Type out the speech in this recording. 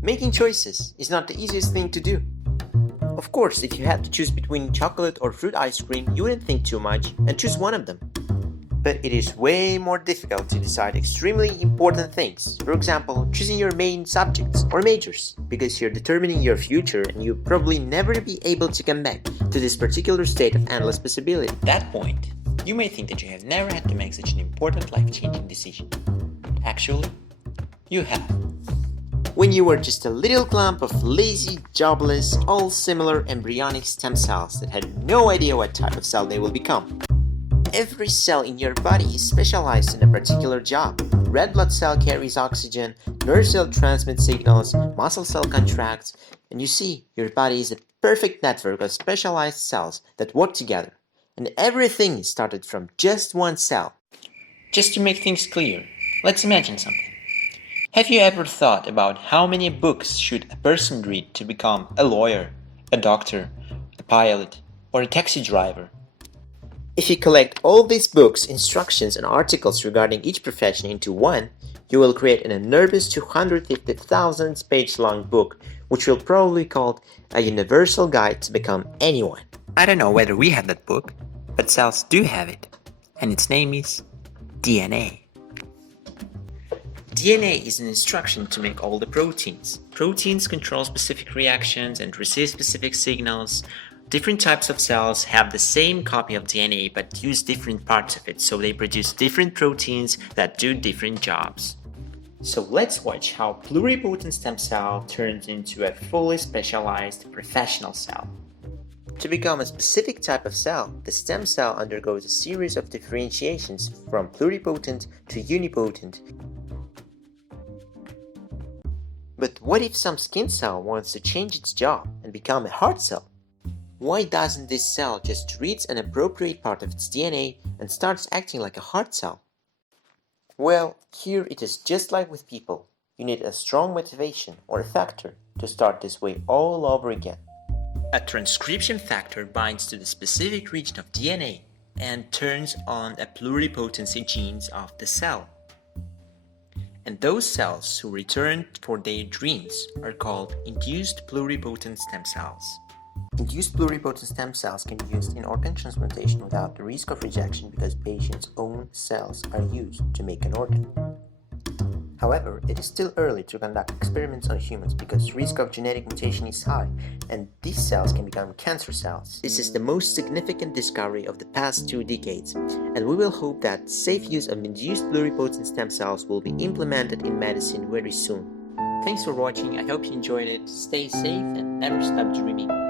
Making choices is not the easiest thing to do. Of course, if you had to choose between chocolate or fruit ice cream, you wouldn't think too much and choose one of them. But it is way more difficult to decide extremely important things. For example, choosing your main subjects or majors, because you're determining your future and you'll probably never be able to come back to this particular state of endless possibility. At that point, you may think that you have never had to make such an important life-changing decision. Actually, you have. When you were just a little clump of lazy, jobless, all similar embryonic stem cells that had no idea what type of cell they will become. Every cell in your body is specialized in a particular job. Red blood cell carries oxygen, nerve cell transmits signals, muscle cell contracts, and you see, your body is a perfect network of specialized cells that work together. And everything started from just one cell. Just to make things clear, let's imagine something. Have you ever thought about how many books should a person read to become a lawyer, a doctor, a pilot, or a taxi driver? If you collect all these books, instructions, and articles regarding each profession into one, you will create an enormous 250,000 page long book, which will probably be called a universal guide to become anyone. I don't know whether we have that book, but cells do have it, and its name is DNA. DNA is an instruction to make all the proteins. Proteins control specific reactions and receive specific signals. Different types of cells have the same copy of DNA but use different parts of it, so they produce different proteins that do different jobs. So let's watch how pluripotent stem cell turns into a fully specialized professional cell. To become a specific type of cell, the stem cell undergoes a series of differentiations from pluripotent to unipotent. But what if some skin cell wants to change its job and become a heart cell? Why doesn't this cell just reads an appropriate part of its DNA and starts acting like a heart cell? Well, here it is just like with people. You need a strong motivation or a factor to start this way all over again. A transcription factor binds to the specific region of DNA and turns on a pluripotency genes of the cell. And those cells who return for their genes are called induced pluripotent stem cells. Induced pluripotent stem cells can be used in organ transplantation without the risk of rejection because patients' own cells are used to make an organ. However, it is still early to conduct experiments on humans because the risk of genetic mutation is high, and these cells can become cancer cells. This is the most significant discovery of the past 2 decades, and we will hope that safe use of induced pluripotent stem cells will be implemented in medicine very soon. Thanks for watching, I hope you enjoyed it. Stay safe and never stop dreaming.